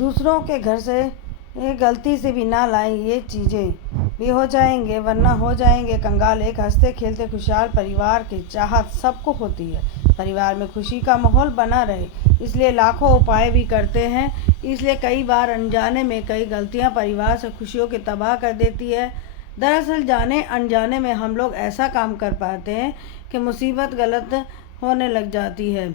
दूसरों के घर से ये गलती से भी ना लाएं, ये चीज़ें भी हो जाएंगे, वरना हो जाएंगे कंगाल। एक हंसते खेलते खुशहाल परिवार की चाहत सबको होती है। परिवार में खुशी का माहौल बना रहे, इसलिए लाखों उपाय भी करते हैं। इसलिए कई बार अनजाने में कई गलतियां परिवार से खुशियों की तबाह कर देती है। दरअसल जाने अनजाने में हम लोग ऐसा काम कर पाते हैं कि मुसीबत गलत होने लग जाती है,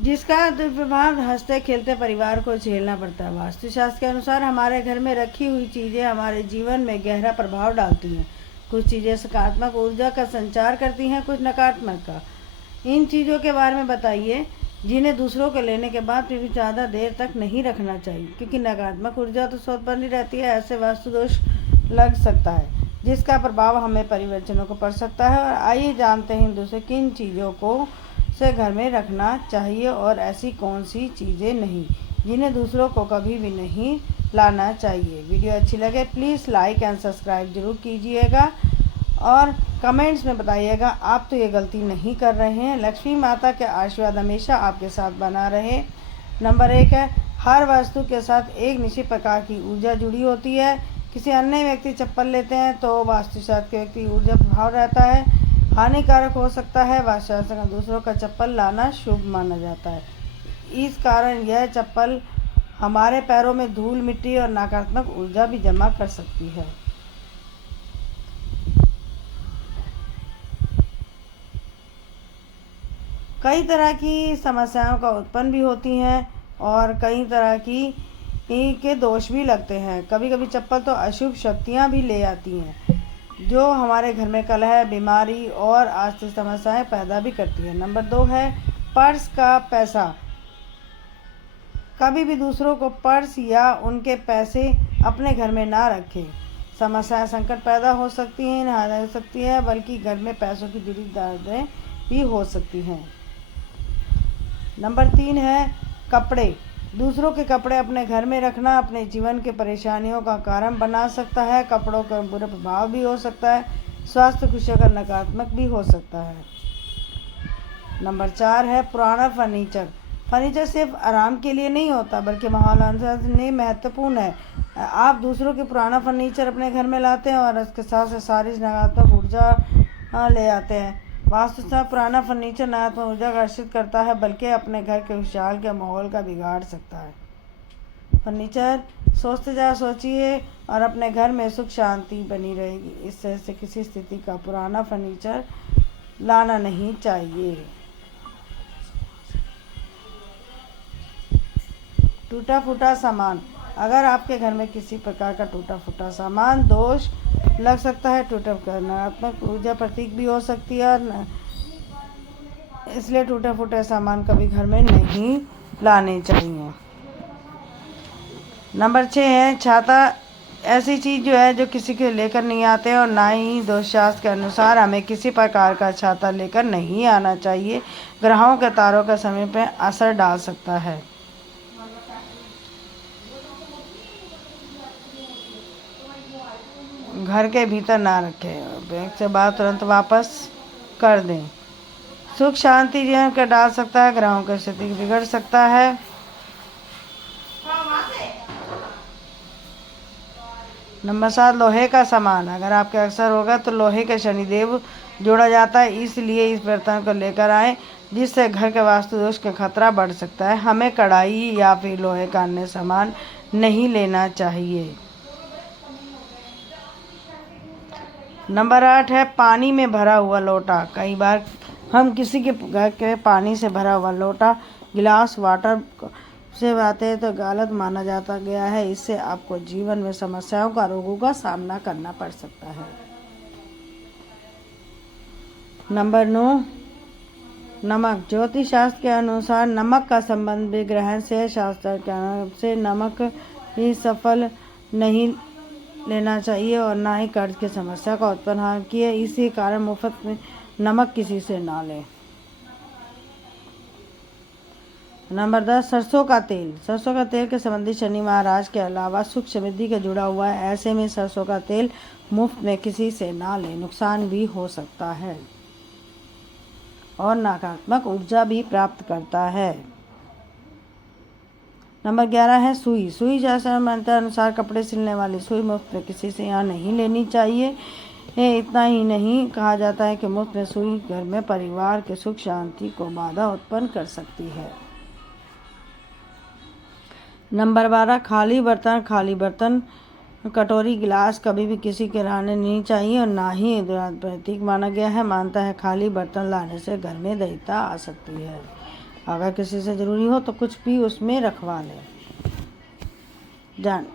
जिसका दुष्प्रभाव हंसते खेलते परिवार को झेलना पड़ता है। वास्तुशास्त्र के अनुसार हमारे घर में रखी हुई चीज़ें हमारे जीवन में गहरा प्रभाव डालती हैं। कुछ चीज़ें सकारात्मक ऊर्जा का संचार करती हैं, कुछ नकारात्मक का। इन चीज़ों के बारे में बताइए जिन्हें दूसरों के लेने के बाद भी ज़्यादा देर तक नहीं रखना चाहिए, क्योंकि नकारात्मक ऊर्जा तो स्वतः बनी रहती है। ऐसे वास्तु दोष लग सकता है जिसका प्रभाव हमें परिवर्तनों को पड़ सकता है। और आइए जानते हैं दूसरे किन चीज़ों को से घर में रखना चाहिए और ऐसी कौन सी चीज़ें नहीं जिन्हें दूसरों को कभी भी नहीं लाना चाहिए। वीडियो अच्छी लगे प्लीज़ लाइक एंड सब्सक्राइब जरूर कीजिएगा और कमेंट्स में बताइएगा आप तो ये गलती नहीं कर रहे हैं। लक्ष्मी माता के आशीर्वाद हमेशा आपके साथ बना रहे। नंबर 1 है, हर वस्तु के साथ एक निश्चित प्रकार की ऊर्जा जुड़ी होती है। किसी अन्य व्यक्ति चप्पल लेते हैं तो वास्तुशास्त्र के व्यक्ति ऊर्जा प्रभाव रहता है, हानिकारक हो सकता है। वास्तुशास्त्र का दूसरों का चप्पल लाना शुभ माना जाता है। इस कारण यह चप्पल हमारे पैरों में धूल मिट्टी और नकारात्मक ऊर्जा भी जमा कर सकती है। कई तरह की समस्याओं का उत्पन्न भी होती हैं और कई तरह की के दोष भी लगते हैं। कभी कभी चप्पल तो अशुभ शक्तियाँ भी ले आती हैं, जो हमारे घर में कलह, बीमारी और आर्थिक समस्याएं पैदा भी करती है। नंबर 2 है, पर्स का पैसा। कभी भी दूसरों को पर्स या उनके पैसे अपने घर में ना रखें। समस्याएं संकट पैदा हो सकती हैं, हो सकती है, बल्कि घर में पैसों की जुड़ी दर्दें भी हो सकती हैं। नंबर 3 है, कपड़े। दूसरों के कपड़े अपने घर में रखना अपने जीवन के परेशानियों का कारण बना सकता है। कपड़ों का बुरा प्रभाव भी हो सकता है, स्वास्थ्य खुशियों का नकारात्मक भी हो सकता है। नंबर 4 है, पुराना फर्नीचर। फर्नीचर सिर्फ आराम के लिए नहीं होता बल्कि माहौल महत्वपूर्ण है। आप दूसरों के पुराना फर्नीचर अपने घर में लाते हैं और इसके साथ सारी नकारात्मक ऊर्जा ले आते हैं। वास्तुशास्त्र पुराना फर्नीचर नकारात्मक ऊर्जा आकर्षित करता है, बल्कि अपने घर के खुशहाल के माहौल का बिगाड़ सकता है। फर्नीचर सोचिए और अपने घर में सुख शांति बनी रहेगी। इस तरह से किसी स्थिति का पुराना फर्नीचर लाना नहीं चाहिए। टूटा फूटा सामान। अगर आपके घर में किसी प्रकार का टूटा फूटा सामान दोष लग सकता है, टूटा नकारात्मक ऊर्जा प्रतीक भी हो सकती है, इसलिए टूटे फूटे सामान कभी घर में नहीं लाने चाहिए। नंबर 6 है, छाता। ऐसी चीज़ जो है जो किसी के लेकर नहीं आते हैं और ना ही दोषशास्त्र के अनुसार हमें किसी प्रकार का छाता लेकर नहीं आना चाहिए। ग्रहों के तारों का समय पर असर डाल सकता है। घर के भीतर ना रखें, बैग से बाहर तुरंत वापस कर दें। सुख शांति जीवन का डाल सकता है, ग्रहों की स्थिति बिगड़ सकता है। नंबर 7, लोहे का सामान। अगर आपके अक्सर होगा तो लोहे के शनिदेव जोड़ा जाता है, इसलिए इस बर्तन को लेकर आएं, जिससे घर के वास्तु दोष का खतरा बढ़ सकता है। हमें कढ़ाई या फिर लोहे का अन्य सामान नहीं लेना चाहिए। नंबर 8 है, पानी में भरा हुआ लोटा। कई बार हम किसी के घर के पानी से भरा हुआ लोटा, गिलास, वाटर से आते हैं तो गलत माना जाता गया है। इससे आपको जीवन में समस्याओं का, रोगों का सामना करना पड़ सकता है। नंबर 9, नमक। ज्योतिष शास्त्र के अनुसार नमक का संबंध भी ग्रहण से है। शास्त्र के अनुसार से नमक ही सफल नहीं लेना चाहिए और ना ही कर्ज की समस्या का उत्पन्न किए। इसी कारण मुफ्त में नमक किसी से ना लें। नंबर 10, सरसों का तेल। सरसों का तेल के संबंधी शनि महाराज के अलावा सुख समृद्धि का जुड़ा हुआ है। ऐसे में सरसों का तेल मुफ्त में किसी से ना लें, नुकसान भी हो सकता है और नकारात्मक ऊर्जा भी प्राप्त करता है। नंबर 11 है सुई। सुई जैसा मान्यता अनुसार कपड़े सिलने वाली सुई मुफ्त में किसी से यहाँ नहीं लेनी चाहिए। इतना ही नहीं, कहा जाता है कि मुफ्त में सुई घर में परिवार के सुख शांति को बाधा उत्पन्न कर सकती है। नंबर 12 खाली बर्तन। खाली बर्तन, कटोरी, गिलास कभी भी किसी के रहने नहीं चाहिए और ना ही प्रतीक माना गया है। मानता है खाली बर्तन लाने से घर में दैत्यता आ सकती है। अगर किसी से ज़रूरी हो तो कुछ भी उसमें रखवा लें। डन।